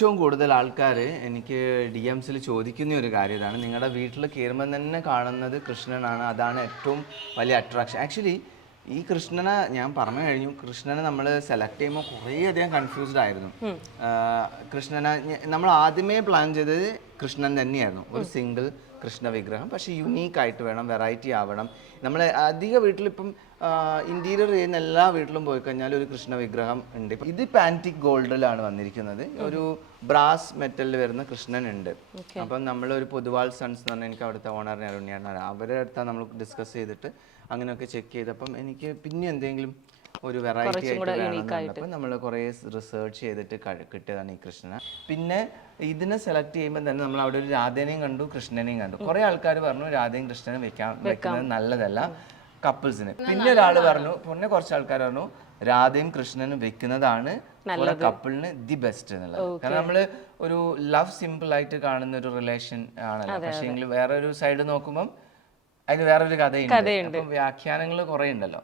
ഏറ്റവും കൂടുതൽ ആൾക്കാർ എനിക്ക് DMസിൽ ചോദിക്കുന്ന ഒരു കാര്യം ഇതാണ്. നിങ്ങളുടെ വീട്ടിൽ കയറുമ്പോൾ തന്നെ കാണുന്നത് കൃഷ്ണനാണ്, അതാണ് ഏറ്റവും വലിയ അട്രാക്ഷൻ. ആക്ച്വലി ഈ കൃഷ്ണനെ ഞാൻ പറഞ്ഞു കഴിഞ്ഞു, കൃഷ്ണനെ നമ്മൾ സെലക്ട് ചെയ്യുമ്പോൾ കുറേയധികം കൺഫ്യൂസ്ഡ് ആയിരുന്നു. കൃഷ്ണനെ നമ്മൾ ആദ്യമേ പ്ലാൻ ചെയ്തത് കൃഷ്ണൻ തന്നെയായിരുന്നു, ഒരു സിംഗിൾ കൃഷ്ണ വിഗ്രഹം. പക്ഷേ യുണീക്കായിട്ട് വേണം, വെറൈറ്റി ആവണം. നമ്മൾ അധിക വീട്ടിലിപ്പം ഇന്റീരിയർ ചെയ്യുന്ന എല്ലാ വീട്ടിലും പോയി കഴിഞ്ഞാൽ ഒരു കൃഷ്ണ വിഗ്രഹം ഉണ്ട്. ഇത് ആന്റിക് ഗോൾഡിലാണ് വന്നിരിക്കുന്നത്, ഒരു ബ്രാസ് മെറ്റലിൽ വരുന്ന കൃഷ്ണൻ ഉണ്ട്. അപ്പം നമ്മൾ ഒരു പൊതുവാൾ സൺസ് എന്ന് പറഞ്ഞാൽ എനിക്ക് അവിടുത്തെ ഓണറിനെ അരുണ്യാണ്, അവരുടെ അടുത്താണ് നമ്മൾ ഡിസ്കസ് ചെയ്തിട്ട് അങ്ങനെയൊക്കെ ചെക്ക് ചെയ്തപ്പം എനിക്ക് പിന്നെ എന്തെങ്കിലും ഒരു വെറൈറ്റി ആയിട്ട് വേണമെന്നുണ്ട്. അപ്പം നമ്മൾ കുറേ റിസർച്ച് ചെയ്തിട്ട് കിട്ടിയതാണ് ഈ കൃഷ്ണനെ. പിന്നെ ഇതിനെ സെലക്ട് ചെയ്യുമ്പോൾ തന്നെ നമ്മൾ അവിടെ ഒരു രാധേനെയും കണ്ടു, കൃഷ്ണനെയും കണ്ടു. കുറേ ആൾക്കാർ പറഞ്ഞു രാധയും കൃഷ്ണനും വെക്കുന്നത് നല്ലതല്ല കപ്പിൾസിന്. പിന്നെ ഒരാൾ പറഞ്ഞു, പിന്നെ കുറച്ച് ആൾക്കാർ പറഞ്ഞു രാധയും കൃഷ്ണനും വെക്കുന്നതാണ് കപ്പിളിന് ദി ബെസ്റ്റ് എന്നുള്ളത്. കാരണം നമ്മള് ഒരു ലവ് സിമ്പിൾ ആയിട്ട് കാണുന്ന ഒരു റിലേഷൻ ആണല്ലോ. പക്ഷേ വേറെ ഒരു സൈഡ് നോക്കുമ്പോൾ അതിന് വേറൊരു കഥയുണ്ട്. അപ്പം വ്യാഖ്യാനങ്ങൾ കുറെ ഉണ്ടല്ലോ.